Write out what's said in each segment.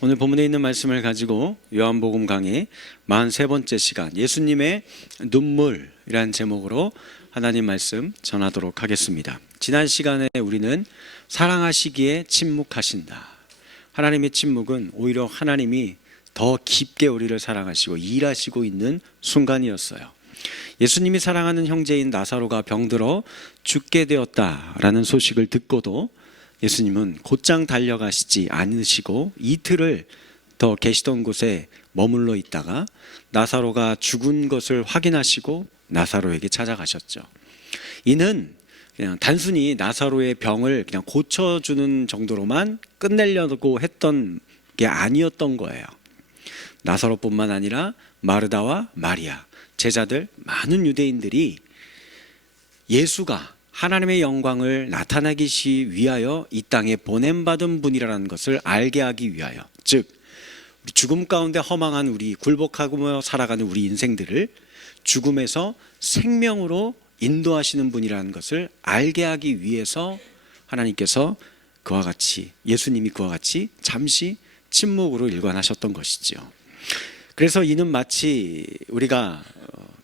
오늘 본문에 있는 말씀을 가지고 요한복음 강의 43번째 시간 예수님의 눈물이라는 제목으로 하나님 말씀 전하도록 하겠습니다. 지난 시간에 우리는 사랑하시기에 침묵하신다. 하나님의 침묵은 오히려 하나님이 더 깊게 우리를 사랑하시고 일하시고 있는 순간이었어요. 예수님이 사랑하는 형제인 나사로가 병들어 죽게 되었다라는 소식을 듣고도 예수님은 곧장 달려가시지 않으시고 이틀을 더 계시던 곳에 머물러 있다가 나사로가 죽은 것을 확인하시고 나사로에게 찾아가셨죠. 이는 그냥 단순히 나사로의 병을 그냥 고쳐주는 정도로만 끝내려고 했던 게 아니었던 거예요. 나사로뿐만 아니라 마르다와 마리아, 제자들, 많은 유대인들이 예수가 하나님의 영광을 나타내기 위하여 이 땅에 보냄받은 분이라는 것을 알게 하기 위하여, 즉 우리 죽음 가운데 허망한 우리 굴복하고 살아가는 우리 인생들을 죽음에서 생명으로 인도하시는 분이라는 것을 알게 하기 위해서 하나님께서 그와 같이, 예수님이 그와 같이 잠시 침묵으로 일관하셨던 것이죠. 그래서 이는 마치 우리가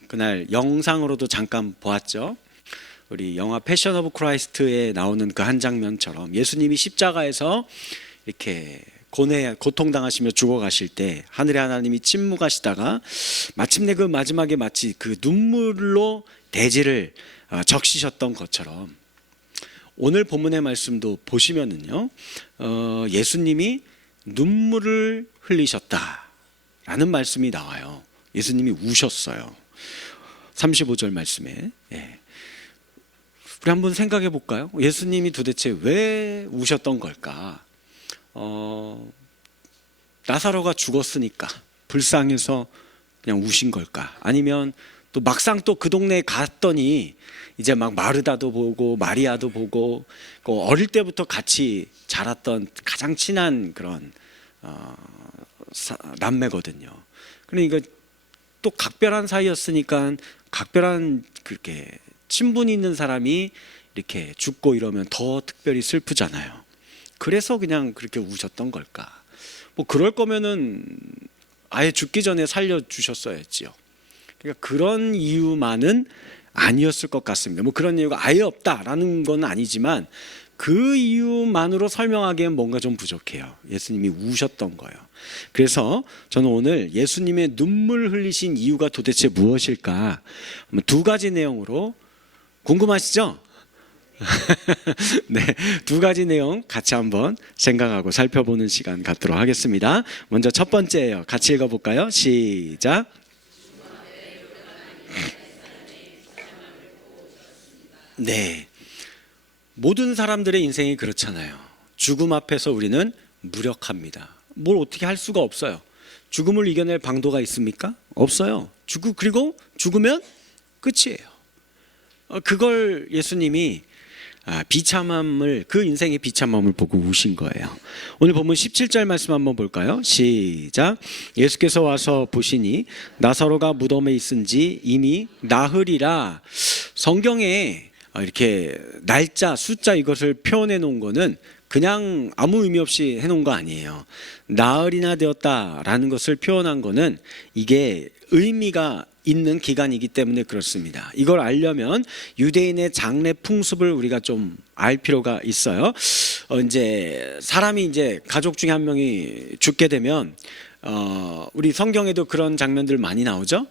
그날 영상으로도 잠깐 보았죠. 우리 영화 패션 오브 크라이스트에 나오는 그 한 장면처럼 예수님이 십자가에서 이렇게 고통당하시며 죽어가실 때 하늘의 하나님이 침묵하시다가 마침내 그 마지막에 마치 그 눈물로 대지를 적시셨던 것처럼 오늘 본문의 말씀도 보시면은요, 예수님이 눈물을 흘리셨다라는 말씀이 나와요. 예수님이 우셨어요. 35절 말씀에. 우리 한번 생각해 볼까요? 예수님이 도대체 왜 우셨던 걸까? 나사로가 죽었으니까 불쌍해서 그냥 우신 걸까? 아니면 또 막상 또 그 동네에 갔더니 이제 막 마르다도 보고 마리아도 보고 어릴 때부터 같이 자랐던 가장 친한 그런 남매거든요. 그러니까 또 각별한 사이였으니까 각별한 그렇게 친분이 있는 사람이 이렇게 죽고 이러면 더 특별히 슬프잖아요. 그래서 그냥 그렇게 우셨던 걸까? 뭐 그럴 거면은 아예 죽기 전에 살려주셨어야지요. 그러니까 그런 이유만은 아니었을 것 같습니다. 뭐 그런 이유가 아예 없다라는 건 아니지만 그 이유만으로 설명하기엔 뭔가 좀 부족해요. 예수님이 우셨던 거예요. 그래서 저는 오늘 예수님의 눈물 흘리신 이유가 도대체 무엇일까? 두 가지 내용으로 궁금하시죠? 네, 두 가지 내용 같이 한번 생각하고 살펴보는 시간 갖도록 하겠습니다. 먼저 첫 번째예요. 같이 읽어볼까요? 시작. 네, 모든 사람들의 인생이 그렇잖아요. 죽음 앞에서 우리는 무력합니다. 뭘 어떻게 할 수가 없어요. 죽음을 이겨낼 방도가 있습니까? 없어요. 그리고 죽으면 끝이에요. 그걸 예수님이 비참함을, 그 인생의 비참함을 보고 우신 거예요. 오늘 본문 17절 말씀 한번 볼까요? 시작. 예수께서 와서 보시니 나사로가 무덤에 있은지 이미 나흘이라. 성경에 이렇게 날짜, 숫자 이것을 표현해 놓은 거는 그냥 아무 의미 없이 해놓은 거 아니에요. 나흘이나 되었다라는 것을 표현한 거는 이게 의미가 있는 기간이기 때문에 그렇습니다. 이걸 알려면 유대인의 장례 풍습을 우리가 좀 알 필요가 있어요. 이제 사람이 이제 가족 중에 한 명이 죽게 되면 우리 성경에도 그런 장면들 많이 나오죠.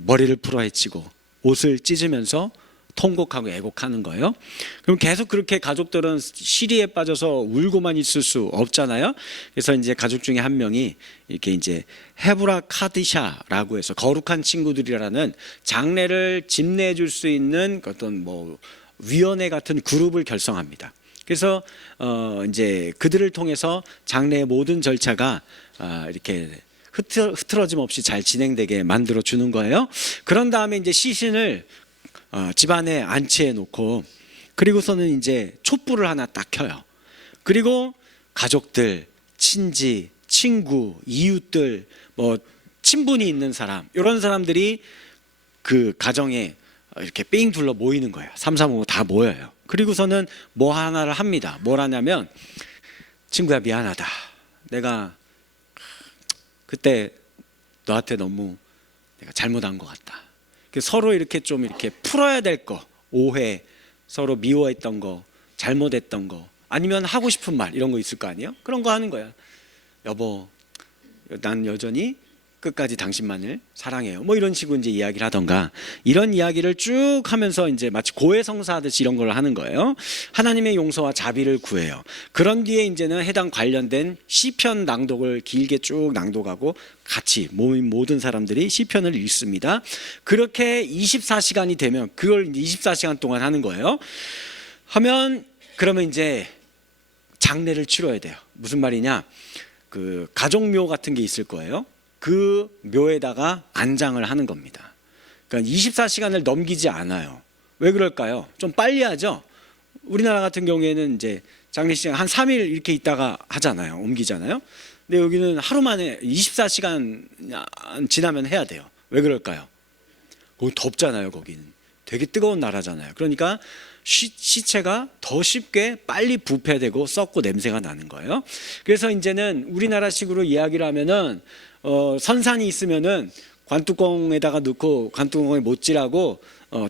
머리를 풀어헤치고 옷을 찢으면서 통곡하고 애곡하는 거예요. 그럼 계속 그렇게 가족들은 시리에 빠져서 울고만 있을 수 없잖아요. 그래서 이제 가족 중에 한 명이 이렇게 이제 헤브라 카디샤라고 해서 거룩한 친구들이라는 장례를 집례해 줄 수 있는 어떤 뭐 위원회 같은 그룹을 결성합니다. 그래서 이제 그들을 통해서 장례의 모든 절차가 이렇게 흐트러짐 없이 잘 진행되게 만들어 주는 거예요. 그런 다음에 이제 시신을 집안에 안치해 놓고 그리고서는 이제 촛불을 하나 딱 켜요. 그리고 가족들, 친지, 친구, 이웃들, 뭐 친분이 있는 사람, 이런 사람들이 그 가정에 이렇게 삥 둘러 모이는 거예요. 삼삼오오 다 모여요. 그리고서는 뭐 하나를 합니다. 뭘 하냐면, 친구야 미안하다. 내가 그때 너한테 너무 내가 잘못한 것 같다. 서로 이렇게 좀 이렇게 풀어야 될 거, 오해, 서로 미워했던 거, 잘못했던 거, 아니면 하고 싶은 말 이런 거 있을 거 아니에요? 그런 거 하는 거야. 여보, 난 여전히 끝까지 당신만을 사랑해요. 뭐 이런 식으로 이제 이야기를 하던가, 이런 이야기를 쭉 하면서 이제 마치 고해성사하듯이 이런 걸 하는 거예요. 하나님의 용서와 자비를 구해요. 그런 뒤에 이제는 해당 관련된 시편 낭독을 길게 쭉 낭독하고 같이 모인 모든 사람들이 시편을 읽습니다. 그렇게 24시간이 되면 그걸 24시간 동안 하는 거예요. 하면 그러면 이제 장례를 치러야 돼요. 무슨 말이냐? 그 가족묘 같은 게 있을 거예요. 그 묘에다가 안장을 하는 겁니다. 그러니까 24시간을 넘기지 않아요. 왜 그럴까요? 좀 빨리 하죠. 우리나라 같은 경우에는 이제 장례식 한 3일 이렇게 있다가 하잖아요. 옮기잖아요. 근데 여기는 하루 만에 24시간 지나면 해야 돼요. 왜 그럴까요? 거기 덥잖아요. 거기는 되게 뜨거운 나라잖아요. 그러니까 시체가 더 쉽게 빨리 부패되고 썩고 냄새가 나는 거예요. 그래서 이제는 우리나라식으로 이야기를 하면은 선산이 있으면은 관뚜껑에다가 넣고 관뚜껑에 못질하고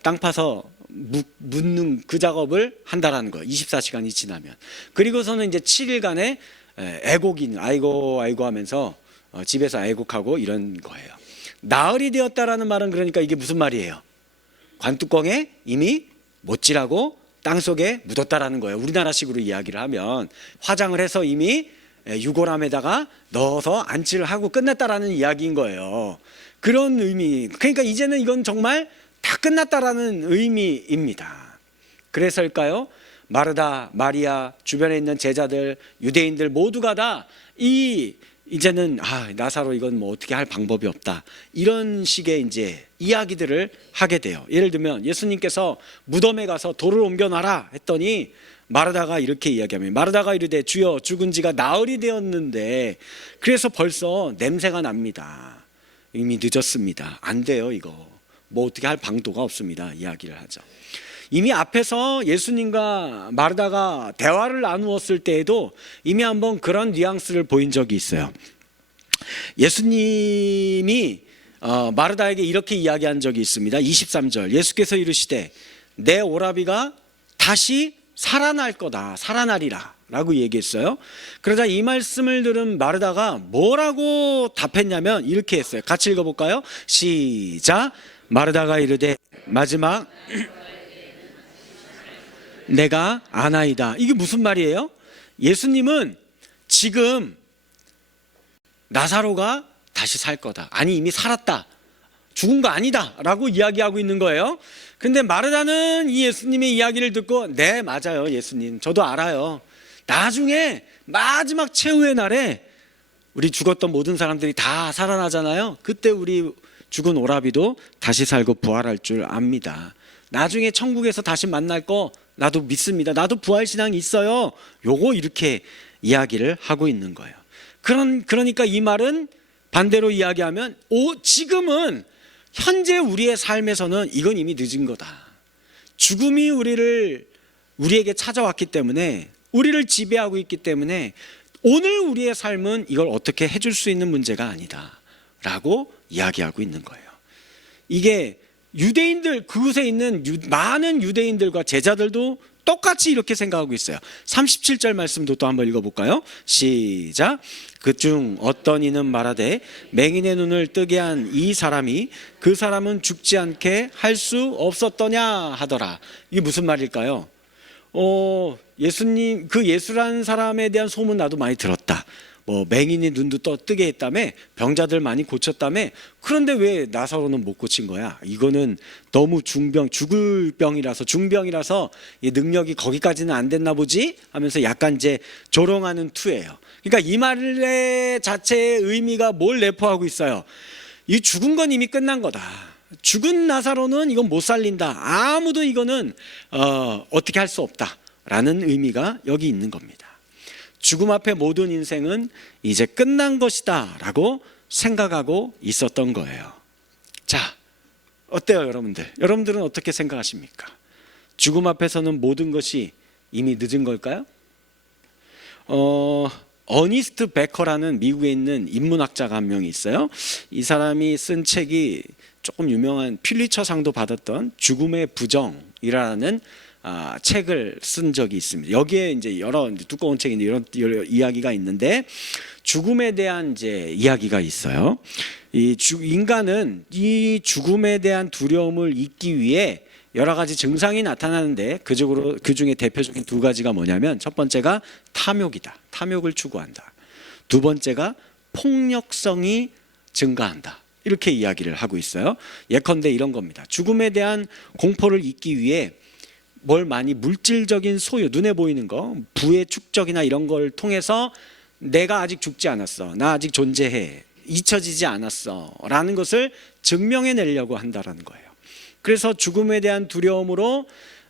땅 파서 묻는 그 작업을 한다라는 거예요. 24시간이 지나면. 그리고서는 이제 7일간의 애곡인 아이고 하면서 집에서 애곡하고 이런 거예요. 나흘이 되었다라는 말은 그러니까 이게 무슨 말이에요? 관뚜껑에 이미 못질하고 땅속에 묻었다라는 거예요. 우리나라식으로 이야기를 하면 화장을 해서 이미 유골함에다가 넣어서 안치를 하고 끝냈다라는 이야기인 거예요. 그런 의미. 그러니까 이제는 이건 정말 다 끝났다라는 의미입니다. 그래서일까요? 마르다, 마리아, 주변에 있는 제자들, 유대인들 모두가 다 이제는 나사로 이건 뭐 어떻게 할 방법이 없다, 이런 식의 이제 이야기들을 하게 돼요. 예를 들면 예수님께서 무덤에 가서 돌을 옮겨놔라 했더니 마르다가 이렇게 이야기하면, 마르다가 이르되 주여 죽은 지가 나흘이 되었는데, 그래서 벌써 냄새가 납니다. 이미 늦었습니다. 안 돼요. 이거 뭐 어떻게 할 방도가 없습니다. 이야기를 하죠. 이미 앞에서 예수님과 마르다가 대화를 나누었을 때에도 이미 한번 그런 뉘앙스를 보인 적이 있어요. 예수님이 마르다에게 이렇게 이야기한 적이 있습니다. 23절 예수께서 이르시되 내 오라비가 다시 살아날 거다, 살아나리라 라고 얘기했어요. 그러자 이 말씀을 들은 마르다가 뭐라고 답했냐면 이렇게 했어요. 같이 읽어볼까요? 시작. 마르다가 이르되 마지막 내가 아나이다. 이게 무슨 말이에요? 예수님은 지금 나사로가 다시 살 거다, 아니 이미 살았다, 죽은 거 아니다 라고 이야기하고 있는 거예요. 근데 마르다는 이 예수님의 이야기를 듣고 네 맞아요 예수님, 저도 알아요. 나중에 마지막 최후의 날에 우리 죽었던 모든 사람들이 다 살아나잖아요. 그때 우리 죽은 오라비도 다시 살고 부활할 줄 압니다. 나중에 천국에서 다시 만날 거 나도 믿습니다. 나도 부활신앙이 있어요. 요거 이렇게 이야기를 하고 있는 거예요. 그러니까 이 말은 반대로 이야기하면 지금은 현재 우리의 삶에서는 이건 이미 늦은 거다. 죽음이 우리에게 찾아왔기 때문에, 우리를 지배하고 있기 때문에 오늘 우리의 삶은 이걸 어떻게 해줄 수 있는 문제가 아니다 라고 이야기하고 있는 거예요. 이게 유대인들, 그곳에 있는 많은 유대인들과 제자들도 똑같이 이렇게 생각하고 있어요. 37절 말씀도 또 한번 읽어볼까요? 시작. 그중 어떤 이는 말하되 맹인의 눈을 뜨게 한 이 사람이 그 사람은 죽지 않게 할 수 없었더냐 하더라. 이게 무슨 말일까요? 예수님, 그 예수라는 사람에 대한 소문 나도 많이 들었다. 뭐 맹인이 눈도 뜨게 했다며, 병자들 많이 고쳤다며. 그런데 왜 나사로는 못 고친 거야? 이거는 너무 죽을 병이라서, 중병이라서 능력이 거기까지는 안 됐나 보지 하면서 약간 이제 조롱하는 투예요. 그러니까 이 말 자체의 의미가 뭘 내포하고 있어요? 이 죽은 건 이미 끝난 거다. 죽은 나사로는 이건 못 살린다. 아무도 이거는 어떻게 할 수 없다라는 의미가 여기 있는 겁니다. 죽음 앞에 모든 인생은 이제 끝난 것이다 라고 생각하고 있었던 거예요. 자, 어때요 여러분들? 여러분들은 어떻게 생각하십니까? 죽음 앞에서는 모든 것이 이미 늦은 걸까요? 어니스트 베커라는 미국에 있는 인문학자가 한 명이 있어요. 이 사람이 쓴 책이 조금 유명한 퓰리처상도 받았던 죽음의 부정이라는 책을 쓴 적이 있습니다. 여기에 이제 여러 두꺼운 책인데 여러 이야기가 있는데 죽음에 대한 이제 이야기가 있어요. 인간은 이 죽음에 대한 두려움을 잊기 위해 여러 가지 증상이 나타나는데 그 중에 대표적인 두 가지가 뭐냐면 첫 번째가 탐욕이다. 탐욕을 추구한다. 두 번째가 폭력성이 증가한다. 이렇게 이야기를 하고 있어요. 예컨대 이런 겁니다. 죽음에 대한 공포를 잊기 위해 뭘 많이 물질적인 소유, 눈에 보이는 거, 부의 축적이나 이런 걸 통해서 내가 아직 죽지 않았어, 나 아직 존재해, 잊혀지지 않았어 라는 것을 증명해내려고 한다는 거예요. 그래서 죽음에 대한 두려움으로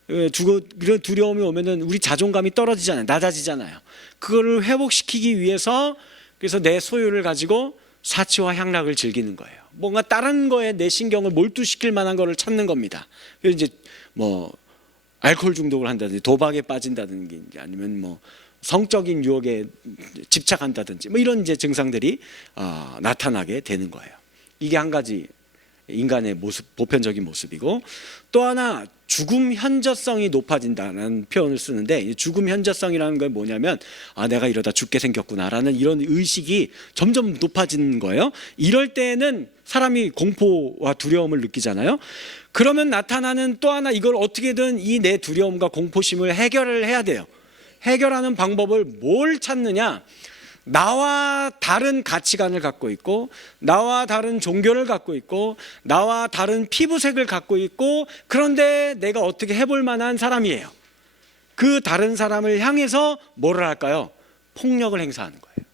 이런 두려움이 오면은 우리 자존감이 떨어지잖아요. 낮아지잖아요. 그거를 회복시키기 위해서 그래서 내 소유를 가지고 사치와 향락을 즐기는 거예요. 뭔가 다른 거에 내 신경을 몰두시킬 만한 거를 찾는 겁니다. 그래서 이제 뭐 알코올 중독을 한다든지 도박에 빠진다든지 아니면 뭐 성적인 유혹에 집착한다든지 뭐 이런 이제 증상들이 나타나게 되는 거예요. 이게 한 가지 인간의 모습, 보편적인 모습이고, 또 하나 죽음 현저성이 높아진다는 표현을 쓰는데, 죽음 현저성이라는 건 뭐냐면 내가 이러다 죽게 생겼구나라는 이런 의식이 점점 높아지는 거예요. 이럴 때는 사람이 공포와 두려움을 느끼잖아요. 그러면 나타나는 또 하나, 이걸 어떻게든 이 내 두려움과 공포심을 해결을 해야 돼요. 해결하는 방법을 뭘 찾느냐? 나와 다른 가치관을 갖고 있고, 나와 다른 종교를 갖고 있고, 나와 다른 피부색을 갖고 있고, 그런데 내가 어떻게 해볼 만한 사람이에요. 그 다른 사람을 향해서 뭐를 할까요? 폭력을 행사하는 거예요.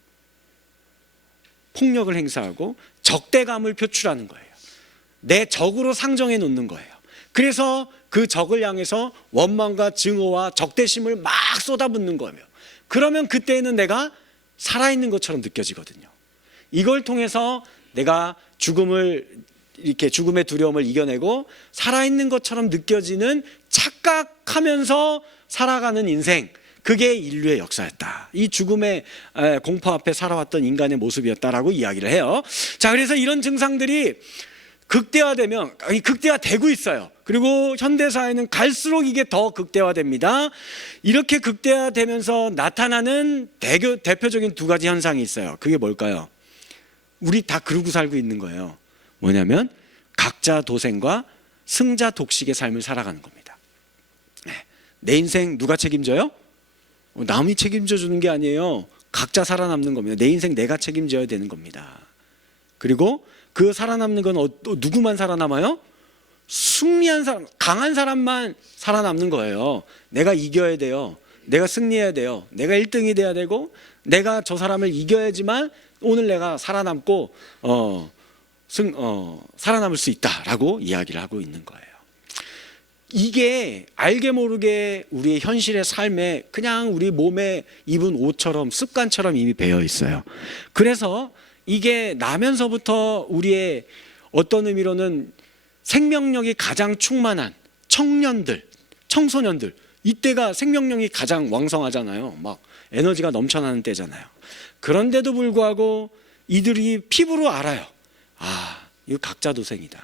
폭력을 행사하고 적대감을 표출하는 거예요. 내 적으로 상정해 놓는 거예요. 그래서 그 적을 향해서 원망과 증오와 적대심을 막 쏟아붓는 거예요. 그러면 그때는 내가 살아있는 것처럼 느껴지거든요. 이걸 통해서 내가 죽음의 두려움을 이겨내고 살아있는 것처럼 느껴지는, 착각하면서 살아가는 인생, 그게 인류의 역사였다. 이 죽음의 공포 앞에 살아왔던 인간의 모습이었다라고 이야기를 해요. 자, 그래서 이런 증상들이 극대화되고 있어요. 그리고 현대사회는 갈수록 이게 더 극대화됩니다. 이렇게 극대화되면서 나타나는 대표적인 두 가지 현상이 있어요. 그게 뭘까요? 우리 다 그러고 살고 있는 거예요. 뭐냐면 각자 도생과 승자 독식의 삶을 살아가는 겁니다. 내 인생 누가 책임져요? 남이 책임져 주는 게 아니에요. 각자 살아남는 겁니다. 내 인생 내가 책임져야 되는 겁니다. 그리고 그 살아남는 건 누구만 살아남아요? 승리한 사람, 강한 사람만 살아남는 거예요. 내가 이겨야 돼요. 내가 승리해야 돼요. 내가 1등이 돼야 되고, 내가 저 사람을 이겨야지만 오늘 내가 살아남고 살아남을 수 있다라고 이야기를 하고 있는 거예요. 이게 알게 모르게 우리의 현실의 삶에 그냥 우리 몸에 입은 옷처럼, 습관처럼 이미 배어 있어요. 그래서 이게 나면서부터 우리의 어떤 의미로는 생명력이 가장 충만한 청년들, 청소년들, 이때가 생명력이 가장 왕성하잖아요. 막 에너지가 넘쳐나는 때잖아요. 그런데도 불구하고 이들이 피부로 알아요. 이거 각자 도생이다.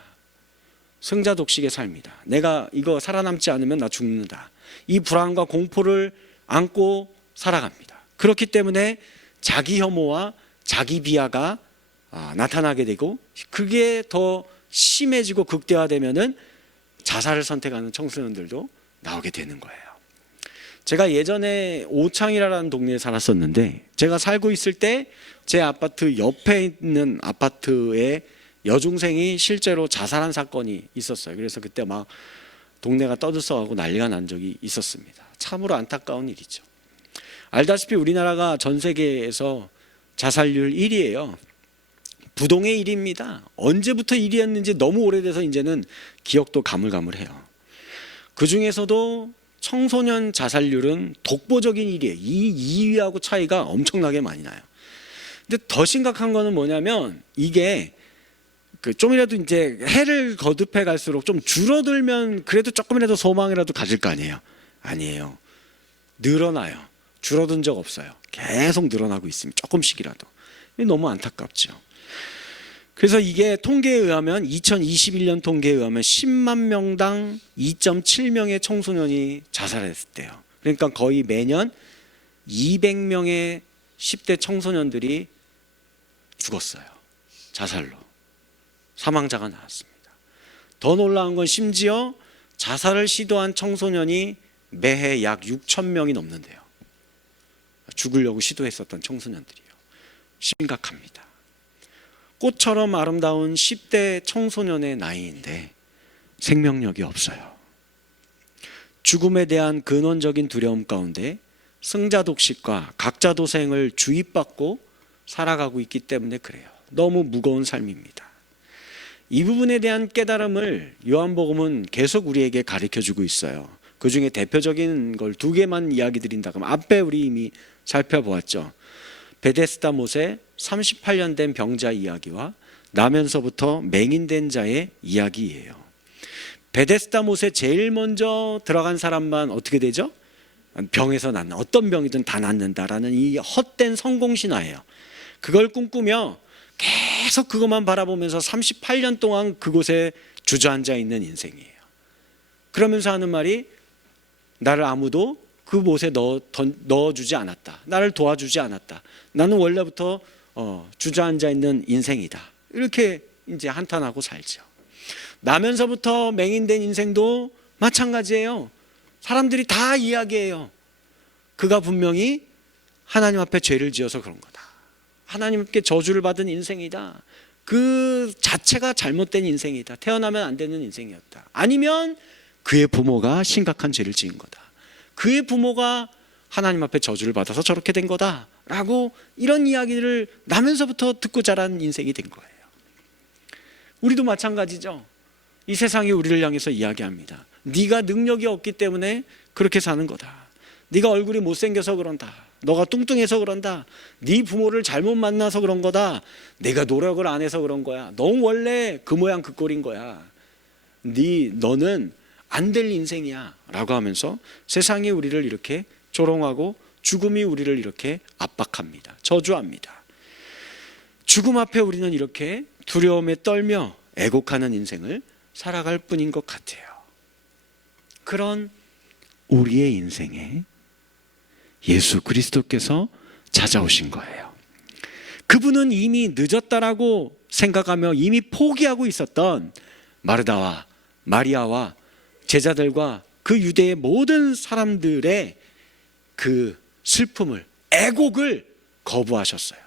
승자 독식의 삶이다. 내가 이거 살아남지 않으면 나 죽는다. 이 불안과 공포를 안고 살아갑니다. 그렇기 때문에 자기 혐오와 자기 비하가 나타나게 되고, 그게 더 심해지고 극대화되면은 자살을 선택하는 청소년들도 나오게 되는 거예요. 제가 예전에 오창이라는 동네에 살았었는데, 제가 살고 있을 때 제 아파트 옆에 있는 아파트에 여중생이 실제로 자살한 사건이 있었어요. 그래서 그때 막 동네가 떠들썩하고 난리가 난 적이 있었습니다. 참으로 안타까운 일이죠. 알다시피 우리나라가 전 세계에서 자살률 1위예요. 부동의 1위입니다. 언제부터 1위였는지 너무 오래돼서 이제는 기억도 가물가물해요. 그 중에서도 청소년 자살률은 독보적인 1위예요. 이 2위하고 차이가 엄청나게 많이 나요. 근데 더 심각한 거는 뭐냐면, 이게 좀이라도 이제 해를 거듭해 갈수록 좀 줄어들면 그래도 조금이라도 소망이라도 가질 거 아니에요. 아니에요. 늘어나요. 줄어든 적 없어요. 계속 늘어나고 있습니다. 조금씩이라도. 너무 안타깝죠. 그래서 이게 통계에 의하면 2021년 통계에 의하면 10만 명당 2.7명의 청소년이 자살했대요. 그러니까 거의 매년 200명의 10대 청소년들이 죽었어요. 자살로. 사망자가 나왔습니다. 더 놀라운 건 심지어 자살을 시도한 청소년이 매해 약 6천 명이 넘는데요. 죽으려고 시도했었던 청소년들이요. 심각합니다. 꽃처럼 아름다운 10대 청소년의 나이인데 생명력이 없어요. 죽음에 대한 근원적인 두려움 가운데 승자독식과 각자도생을 주입받고 살아가고 있기 때문에 그래요. 너무 무거운 삶입니다. 이 부분에 대한 깨달음을 요한복음은 계속 우리에게 가르쳐주고 있어요. 그 중에 대표적인 걸 두 개만 이야기 드린다 그러면 앞에 우리 이미 살펴보았죠. 베데스다 못에 38년 된 병자 이야기와 나면서부터 맹인된 자의 이야기예요. 베데스다 못에 제일 먼저 들어간 사람만 어떻게 되죠? 병에서 낫는, 어떤 병이든 다 낫는다라는 이 헛된 성공신화예요. 그걸 꿈꾸며 계속 그것만 바라보면서 38년 동안 그곳에 주저앉아 있는 인생이에요. 그러면서 하는 말이 나를 아무도 그곳에 넣어주지 않았다. 나를 도와주지 않았다. 나는 원래부터 주저앉아 있는 인생이다. 이렇게 이제 한탄하고 살죠. 나면서부터 맹인된 인생도 마찬가지예요. 사람들이 다 이야기해요. 그가 분명히 하나님 앞에 죄를 지어서 그런 거다. 하나님께 저주를 받은 인생이다. 그 자체가 잘못된 인생이다. 태어나면 안 되는 인생이었다. 아니면 그의 부모가 심각한 죄를 지은 거다. 그의 부모가 하나님 앞에 저주를 받아서 저렇게 된 거다 라고 이런 이야기를 나면서부터 듣고 자란 인생이 된 거예요. 우리도 마찬가지죠. 이 세상이 우리를 향해서 이야기합니다. 네가 능력이 없기 때문에 그렇게 사는 거다. 네가 얼굴이 못생겨서 그런다. 너가 뚱뚱해서 그런다. 네 부모를 잘못 만나서 그런 거다. 내가 노력을 안 해서 그런 거야. 너 원래 그 모양 그 꼴인 거야. 너는 안 될 인생이야 라고 하면서 세상이 우리를 이렇게 조롱하고 죽음이 우리를 이렇게 압박합니다. 저주합니다. 죽음 앞에 우리는 이렇게 두려움에 떨며 애곡하는 인생을 살아갈 뿐인 것 같아요. 그런 우리의 인생에 예수 그리스도께서 찾아오신 거예요. 그분은 이미 늦었다라고 생각하며 이미 포기하고 있었던 마르다와 마리아와 제자들과 그 유대의 모든 사람들의 그 슬픔을, 애곡을 거부하셨어요.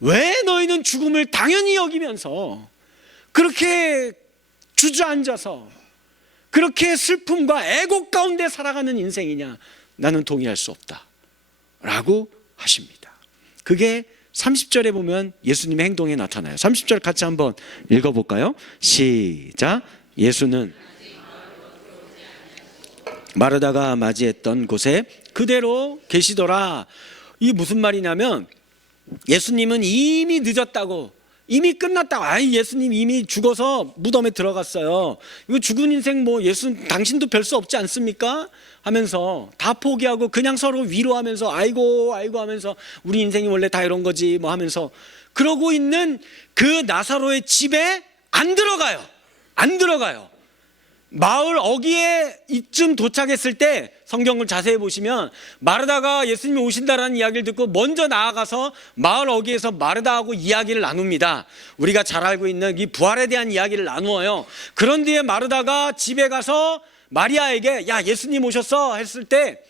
왜 너희는 죽음을 당연히 여기면서 그렇게 주저앉아서 그렇게 슬픔과 애곡 가운데 살아가는 인생이냐? 나는 동의할 수 없다 라고 하십니다. 그게 30절에 보면 예수님의 행동에 나타나요. 30절 같이 한번 읽어볼까요? 시작. 예수는 마르다가 맞이했던 곳에 그대로 계시더라. 이게 무슨 말이냐면 예수님은 이미 늦었다고, 이미 끝났다고. 예수님 이미 죽어서 무덤에 들어갔어요. 이거 죽은 인생 당신도 별 수 없지 않습니까? 하면서 다 포기하고 그냥 서로 위로하면서 아이고 하면서 우리 인생이 원래 다 이런 거지 하면서 그러고 있는 그 나사로의 집에 안 들어가요. 마을 어귀에 이쯤 도착했을 때 성경을 자세히 보시면 마르다가 예수님이 오신다라는 이야기를 듣고 먼저 나아가서 마을 어귀에서 마르다하고 이야기를 나눕니다. 우리가 잘 알고 있는 이 부활에 대한 이야기를 나누어요. 그런 뒤에 마르다가 집에 가서 마리아에게 야 예수님 오셨어 했을 때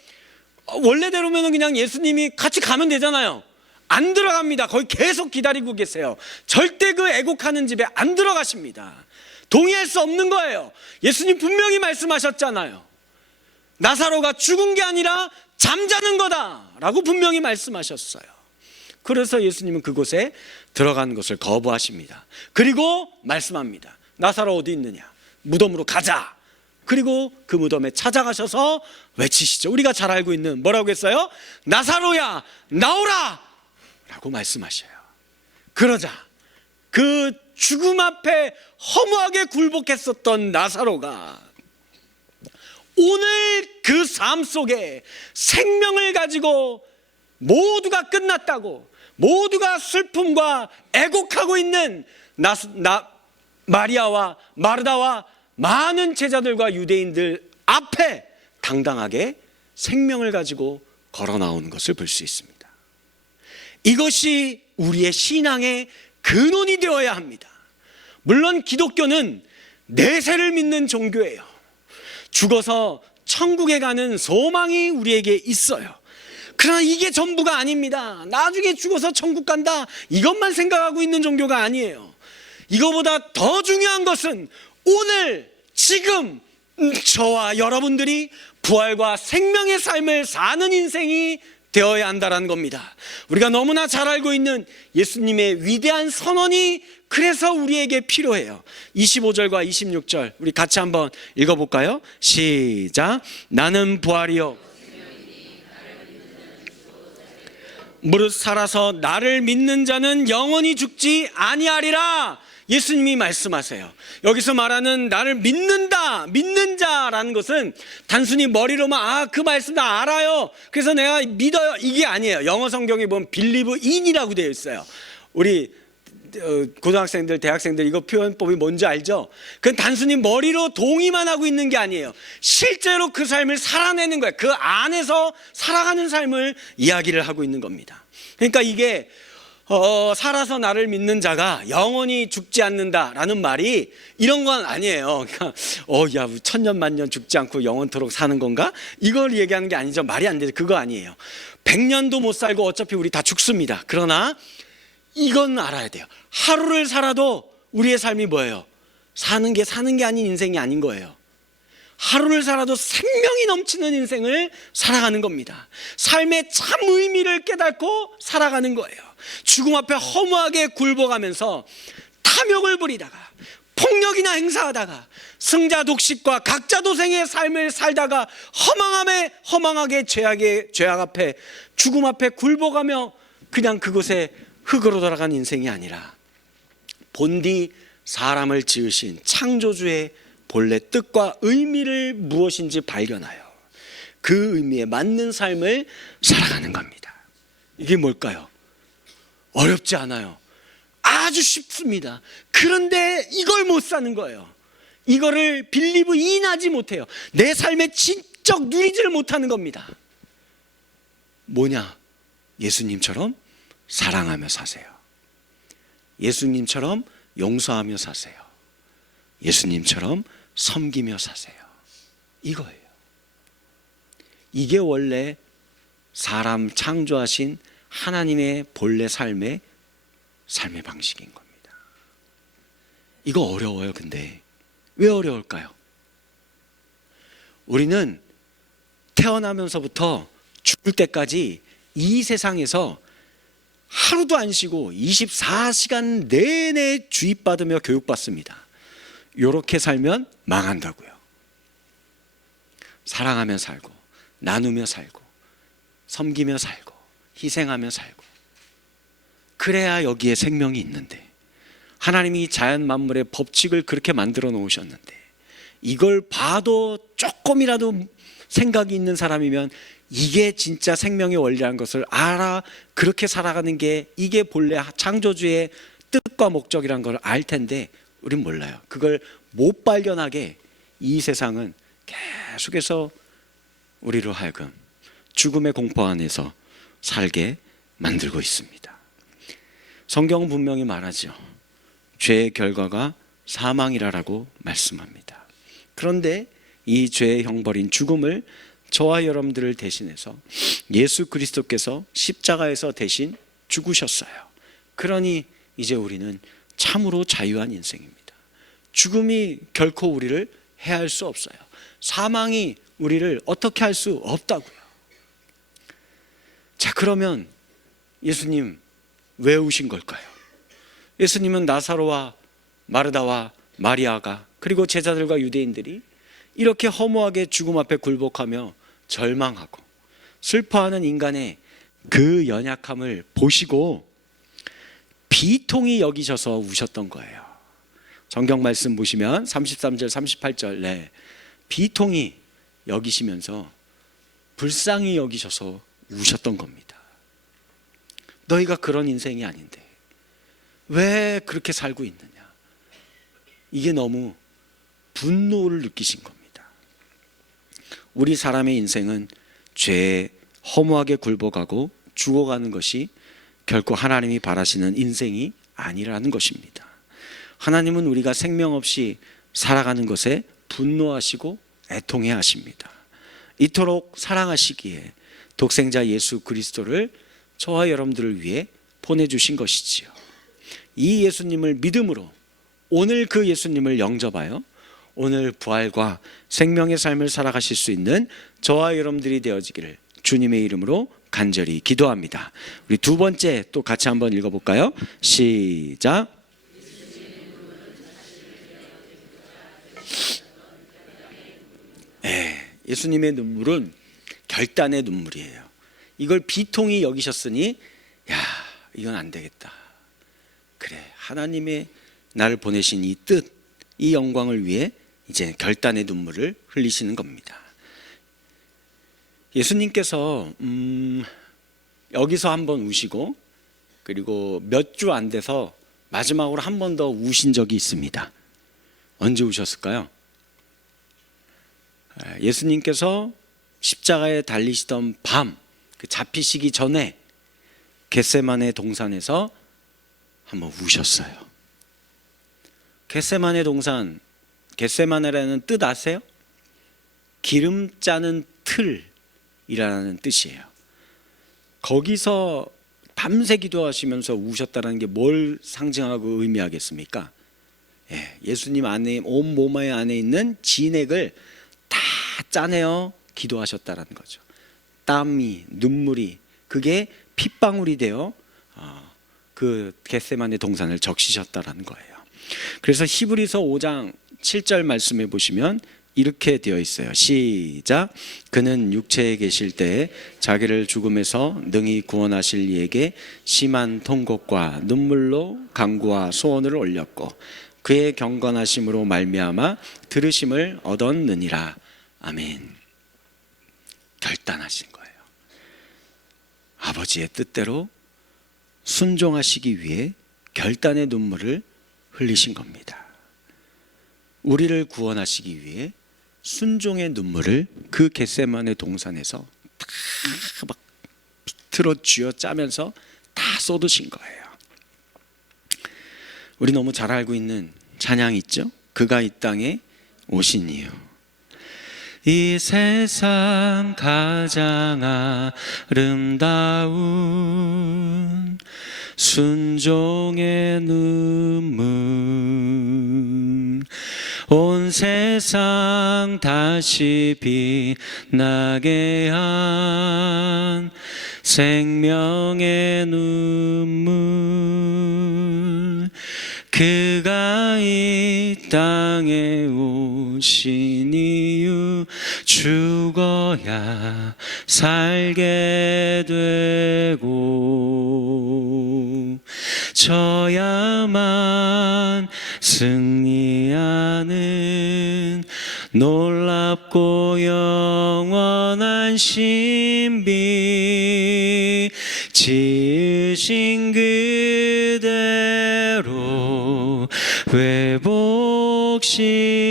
원래대로면 그냥 예수님이 같이 가면 되잖아요. 안 들어갑니다. 거기 계속 기다리고 계세요. 절대 그 애곡하는 집에 안 들어가십니다. 동의할 수 없는 거예요. 예수님 분명히 말씀하셨잖아요. 나사로가 죽은 게 아니라 잠자는 거다라고 분명히 말씀하셨어요. 그래서 예수님은 그곳에 들어가는 것을 거부하십니다. 그리고 말씀합니다. 나사로 어디 있느냐? 무덤으로 가자. 그리고 그 무덤에 찾아가셔서 외치시죠. 우리가 잘 알고 있는 뭐라고 했어요? 나사로야 나오라 라고 말씀하셔요. 그러자 그 죽음 앞에 허무하게 굴복했었던 나사로가 오늘 그 삶 속에 생명을 가지고 모두가 끝났다고, 모두가 슬픔과 애곡하고 있는 마리아와 마르다와 많은 제자들과 유대인들 앞에 당당하게 생명을 가지고 걸어 나오는 것을 볼 수 있습니다. 이것이 우리의 신앙의 근원이 되어야 합니다. 물론 기독교는 내세를 믿는 종교예요. 죽어서 천국에 가는 소망이 우리에게 있어요. 그러나 이게 전부가 아닙니다. 나중에 죽어서 천국 간다, 이것만 생각하고 있는 종교가 아니에요. 이거보다 더 중요한 것은 오늘 지금 저와 여러분들이 부활과 생명의 삶을 사는 인생이 되어야 한다는 겁니다. 우리가 너무나 잘 알고 있는 예수님의 위대한 선언이 그래서 우리에게 필요해요. 25절과 26절 우리 같이 한번 읽어볼까요? 시작. 나는 부활이요 무릇 살아서 나를 믿는 자는 영원히 죽지 아니하리라. 예수님이 말씀하세요. 여기서 말하는 나를 믿는다, 믿는 자라는 것은 단순히 머리로만 그 말씀 다 알아요, 그래서 내가 믿어요, 이게 아니에요. 영어 성경에 보면 believe in이라고 되어 있어요. 우리 고등학생들, 대학생들 이거 표현법이 뭔지 알죠? 그건 단순히 머리로 동의만 하고 있는 게 아니에요. 실제로 그 삶을 살아내는 거예요. 그 안에서 살아가는 삶을 이야기를 하고 있는 겁니다. 그러니까 이게 살아서 나를 믿는 자가 영원히 죽지 않는다라는 말이 이런 건 아니에요. 그러니까 야, 천년 만년 죽지 않고 영원토록 사는 건가? 이걸 얘기하는 게 아니죠. 말이 안 되죠. 그거 아니에요. 100년도 못 살고 어차피 우리 다 죽습니다. 그러나 이건 알아야 돼요. 하루를 살아도 우리의 삶이 뭐예요? 사는 게 아닌 인생이 아닌 거예요. 하루를 살아도 생명이 넘치는 인생을 살아가는 겁니다. 삶의 참 의미를 깨닫고 살아가는 거예요. 죽음 앞에 허무하게 굴복하면서 탐욕을 부리다가 폭력이나 행사하다가 승자 독식과 각자 도생의 삶을 살다가 허망하게 죄악 앞에 죽음 앞에 굴복하며 그냥 그곳에 흙으로 돌아간 인생이 아니라 본디 사람을 지으신 창조주의 본래 뜻과 의미를 무엇인지 발견하여 그 의미에 맞는 삶을 살아가는 겁니다. 이게 뭘까요? 어렵지 않아요. 아주 쉽습니다. 그런데 이걸 못 사는 거예요. 이거를 빌리브 인하지 못해요. 내 삶에 진적 누리지를 못하는 겁니다. 뭐냐? 예수님처럼 사랑하며 사세요. 예수님처럼 용서하며 사세요. 예수님처럼 섬기며 사세요. 이거예요. 이게 원래 사람 창조하신 하나님의 본래 삶의 방식인 겁니다. 이거 어려워요. 근데 왜 어려울까요? 우리는 태어나면서부터 죽을 때까지 이 세상에서 하루도 안 쉬고 24시간 내내 주입받으며 교육받습니다. 이렇게 살면 망한다고요. 사랑하며 살고 나누며 살고 섬기며 살고 희생하며 살고 그래야 여기에 생명이 있는데, 하나님이 자연 만물의 법칙을 그렇게 만들어 놓으셨는데 이걸 봐도 조금이라도 생각이 있는 사람이면 이게 진짜 생명의 원리라는 것을 알아 그렇게 살아가는 게 이게 본래 창조주의 뜻과 목적이란 걸 알 텐데 우린 몰라요. 그걸 못 발견하게 이 세상은 계속해서 우리로 하여금 죽음의 공포 안에서 살게 만들고 있습니다. 성경은 분명히 말하죠. 죄의 결과가 사망이라고 말씀합니다. 그런데 이 죄의 형벌인 죽음을 저와 여러분들을 대신해서 예수 그리스도께서 십자가에서 대신 죽으셨어요. 그러니 이제 우리는 참으로 자유한 인생입니다. 죽음이 결코 우리를 해할 수 없어요. 사망이 우리를 어떻게 할 수 없다고요. 자, 그러면 예수님 왜 오신 걸까요? 예수님은 나사로와 마르다와 마리아가 그리고 제자들과 유대인들이 이렇게 허무하게 죽음 앞에 굴복하며 절망하고 슬퍼하는 인간의 그 연약함을 보시고 비통히 여기셔서 우셨던 거예요. 성경 말씀 보시면 33절 38절 비통히 여기시면서 불쌍히 여기셔서 우셨던 겁니다. 너희가 그런 인생이 아닌데 왜 그렇게 살고 있느냐. 이게 너무 분노를 느끼신 겁니다. 우리 사람의 인생은 죄에 허무하게 굴복하고 죽어가는 것이 결코 하나님이 바라시는 인생이 아니라는 것입니다. 하나님은 우리가 생명 없이 살아가는 것에 분노하시고 애통해 하십니다. 이토록 사랑하시기에 독생자 예수 그리스도를 저와 여러분들을 위해 보내주신 것이지요. 이 예수님을 믿음으로 오늘 그 예수님을 영접하여 오늘 부활과 생명의 삶을 살아가실 수 있는 저와 여러분들이 되어지기를 주님의 이름으로 간절히 기도합니다. 우리 두 번째 또 같이 한번 읽어볼까요? 시작. 예수님의 눈물은 결단의 눈물이에요. 이걸 비통히 여기셨으니 야, 이건 안 되겠다. 그래, 하나님의 나를 보내신 이 뜻, 이 영광을 위해 이제 결단의 눈물을 흘리시는 겁니다. 예수님께서 여기서 한번 우시고 그리고 몇 주 안 돼서 마지막으로 한 번 더 우신 적이 있습니다. 언제 우셨을까요? 예수님께서 십자가에 달리시던 밤, 그 잡히시기 전에 겟세마네 동산에서 한번 우셨어요. 겟세마네 동산, 겟세마네라는 뜻 아세요? 기름 짜는 틀이라는 뜻이에요. 거기서 밤새 기도하시면서 우셨다는 게 뭘 상징하고 의미하겠습니까? 예수님 안에, 온 몸 안에 있는 진액을 다 짜내어 기도하셨다라는 거죠. 땀이, 눈물이, 그게 핏방울이 되어 그 겟세마네 동산을 적시셨다라는 거예요. 그래서 히브리서 5장 7절 말씀해 보시면 이렇게 되어 있어요. 시작. 그는 육체에 계실 때에 자기를 죽음에서 능히 구원하실 이에게 심한 통곡과 눈물로 간구와 소원을 올렸고 그의 경건하심으로 말미암아 들으심을 얻었느니라. 아멘. 결단하신 거예요. 아버지의 뜻대로 순종하시기 위해 결단의 눈물을 흘리신 겁니다. 우리를 구원하시기 위해 순종의 눈물을 그 겟세마네 동산에서 다 막 비틀어 쥐어 짜면서 다 쏟으신 거예요. 우리 너무 잘 알고 있는 찬양 있죠? 그가 이 땅에 오신 이유. 이 세상 가장 아름다운 순종의 눈물 온 세상 다시 빛나게 한 생명의 눈물 그가 이 땅에 오신 이유 죽어야 살게 되고 져야만 승리하는 놀랍고 영원한 신비 지으신 그대로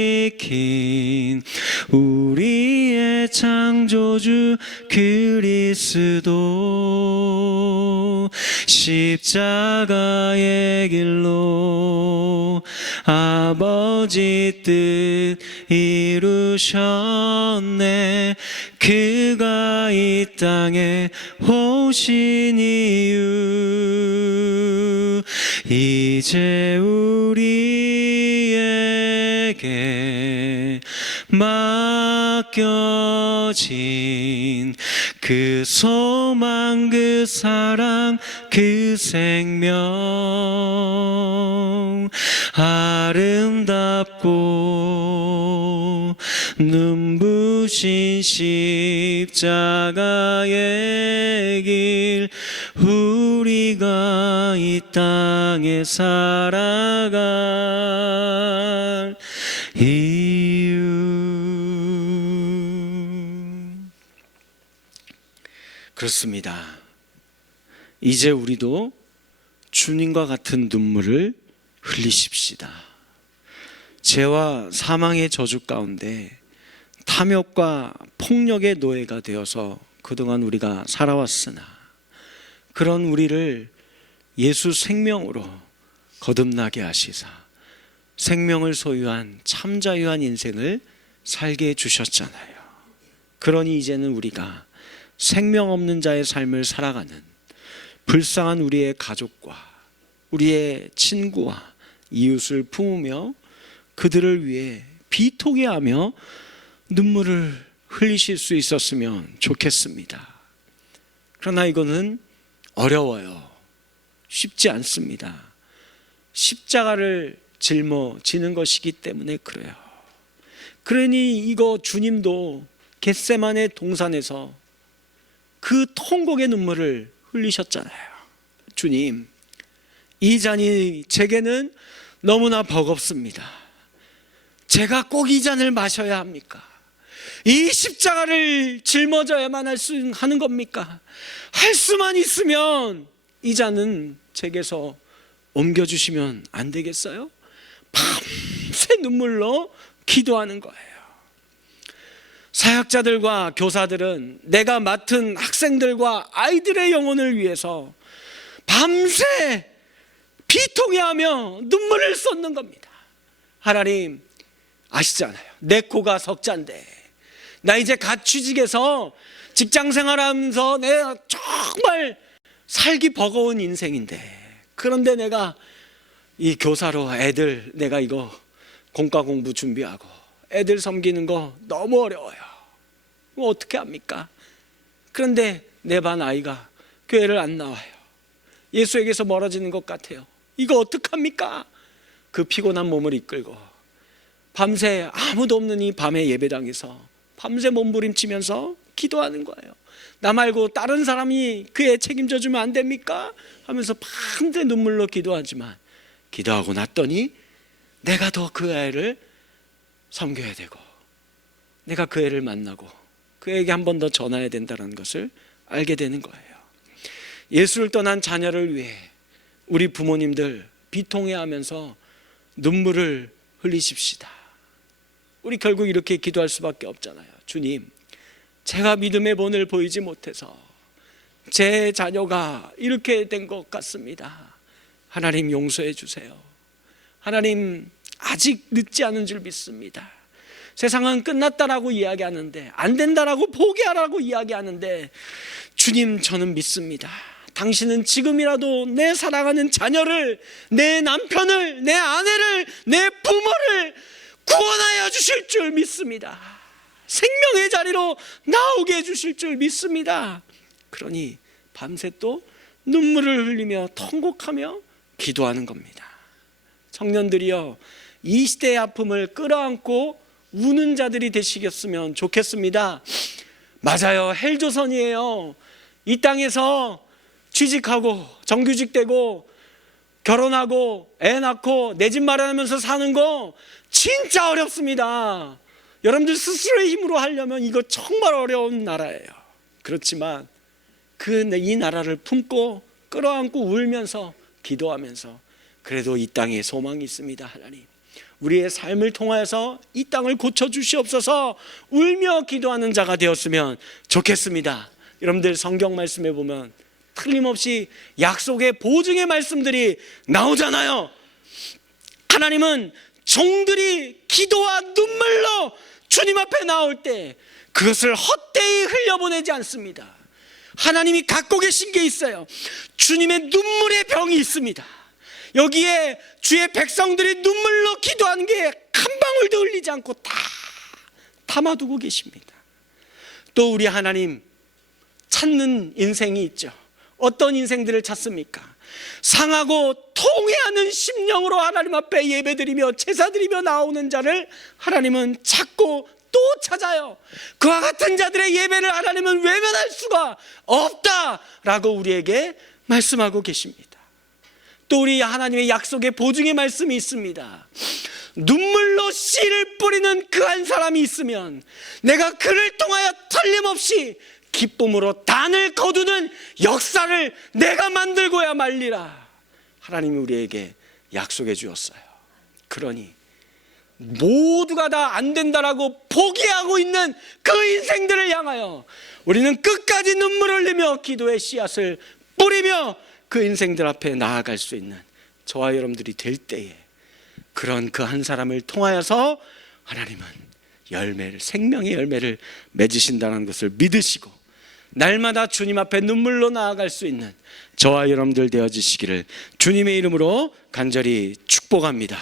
회복시킨 우리의 창조주 그리스도 십자가의 길로 아버지 뜻 이루셨네 그가 이 땅에 오신 이유 이제 우리에게 맡겨진 그 소망 그 사랑 그 생명 아름답고 눈부신 십자가의 길 우리가 이 땅에 살아갈 이유 그렇습니다. 이제 우리도 주님과 같은 눈물을 흘리십시다. 죄와 사망의 저주 가운데 탐욕과 폭력의 노예가 되어서 그동안 우리가 살아왔으나 그런 우리를 예수 생명으로 거듭나게 하시사 생명을 소유한 참 자유한 인생을 살게 해주셨잖아요. 그러니 이제는 우리가 생명 없는 자의 삶을 살아가는 불쌍한 우리의 가족과 우리의 친구와 이웃을 품으며 그들을 위해 비통해하며 눈물을 흘리실 수 있었으면 좋겠습니다. 그러나 이거는 어려워요. 쉽지 않습니다. 십자가를 짊어지는 것이기 때문에 그래요. 그러니 이거 주님도 겟세마네 동산에서 그 통곡의 눈물을 흘리셨잖아요. 주님, 이 잔이 제게는 너무나 버겁습니다. 제가 꼭 이 잔을 마셔야 합니까? 이 십자가를 짊어져야만 하는 겁니까? 할 수만 있으면 이 잔은 제게서 옮겨주시면 안 되겠어요? 밤새 눈물로 기도하는 거예요. 사역자들과 교사들은 내가 맡은 학생들과 아이들의 영혼을 위해서 밤새 비통해하며 눈물을 쏟는 겁니다. 하나님 아시잖아요. 내 코가 석잔데 나 이제 갓 취직해서 직장생활하면서 내가 정말 살기 버거운 인생인데, 그런데 내가 이 교사로 애들 내가 이거 공과 공부 준비하고 애들 섬기는 거 너무 어려워요. 어떻게 합니까? 그런데 내 반 아이가 교회를 안 나와요. 예수에게서 멀어지는 것 같아요. 이거 어떡합니까? 그 피곤한 몸을 이끌고 밤새 아무도 없는 이 밤의 예배당에서 밤새 몸부림치면서 기도하는 거예요. 나 말고 다른 사람이 그 애 책임져 주면 안 됩니까? 하면서 밤새 눈물로 기도하지만 기도하고 났더니 내가 더 그 애를 섬겨야 되고 내가 그 애를 만나고 그 애에게 한 번 더 전해야 된다는 것을 알게 되는 거예요. 예수를 떠난 자녀를 위해 우리 부모님들 비통해하면서 눈물을 흘리십시다. 우리 결국 이렇게 기도할 수밖에 없잖아요. 주님, 제가 믿음의 본을 보이지 못해서 제 자녀가 이렇게 된 것 같습니다. 하나님 용서해 주세요. 하나님 아직 늦지 않은 줄 믿습니다. 세상은 끝났다라고 이야기하는데, 안 된다라고 포기하라고 이야기하는데, 주님 저는 믿습니다. 당신은 지금이라도 내 사랑하는 자녀를, 내 남편을, 내 아내를, 내 부모를 구원하여 주실 줄 믿습니다. 생명의 자리로 나오게 해주실 줄 믿습니다. 그러니 밤새 또 눈물을 흘리며 통곡하며 기도하는 겁니다. 청년들이여, 이 시대의 아픔을 끌어안고 우는 자들이 되시겠으면 좋겠습니다. 맞아요, 헬조선이에요. 이 땅에서 취직하고 정규직 되고 결혼하고 애 낳고 내 집 마련하면서 사는 거 진짜 어렵습니다. 여러분들 스스로의 힘으로 하려면 이거 정말 어려운 나라예요. 그렇지만 이 나라를 품고 끌어안고 울면서 기도하면서 그래도 이 땅에 소망이 있습니다. 하나님, 우리의 삶을 통하여서 이 땅을 고쳐주시옵소서 울며 기도하는 자가 되었으면 좋겠습니다. 여러분들 성경 말씀에 보면 틀림없이 약속의 보증의 말씀들이 나오잖아요. 하나님은 종들이 기도와 눈물로 주님 앞에 나올 때 그것을 헛되이 흘려보내지 않습니다. 하나님이 갖고 계신 게 있어요. 주님의 눈물의 병이 있습니다. 여기에 주의 백성들이 눈물로 기도하는 게 한 방울도 흘리지 않고 다 담아두고 계십니다. 또 우리 하나님 찾는 인생이 있죠. 어떤 인생들을 찾습니까? 상하고 통회하는 심령으로 하나님 앞에 예배드리며 제사드리며 나오는 자를 하나님은 찾고 또 찾아요. 그와 같은 자들의 예배를 하나님은 외면할 수가 없다라고 우리에게 말씀하고 계십니다. 또 우리 하나님의 약속의 보증의 말씀이 있습니다. 눈물로 씨를 뿌리는 그 한 사람이 있으면 내가 그를 통하여 틀림없이 기쁨으로 단을 거두는 역사를 내가 만들고야 말리라. 하나님이 우리에게 약속해 주었어요. 그러니 모두가 다 안 된다라고 포기하고 있는 그 인생들을 향하여 우리는 끝까지 눈물을 흘리며 기도의 씨앗을 뿌리며 그 인생들 앞에 나아갈 수 있는 저와 여러분들이 될 때에, 그런 그 한 사람을 통하여서 하나님은 열매를, 생명의 열매를 맺으신다는 것을 믿으시고 날마다 주님 앞에 눈물로 나아갈 수 있는 저와 여러분들 되어지시기를 주님의 이름으로 간절히 축복합니다.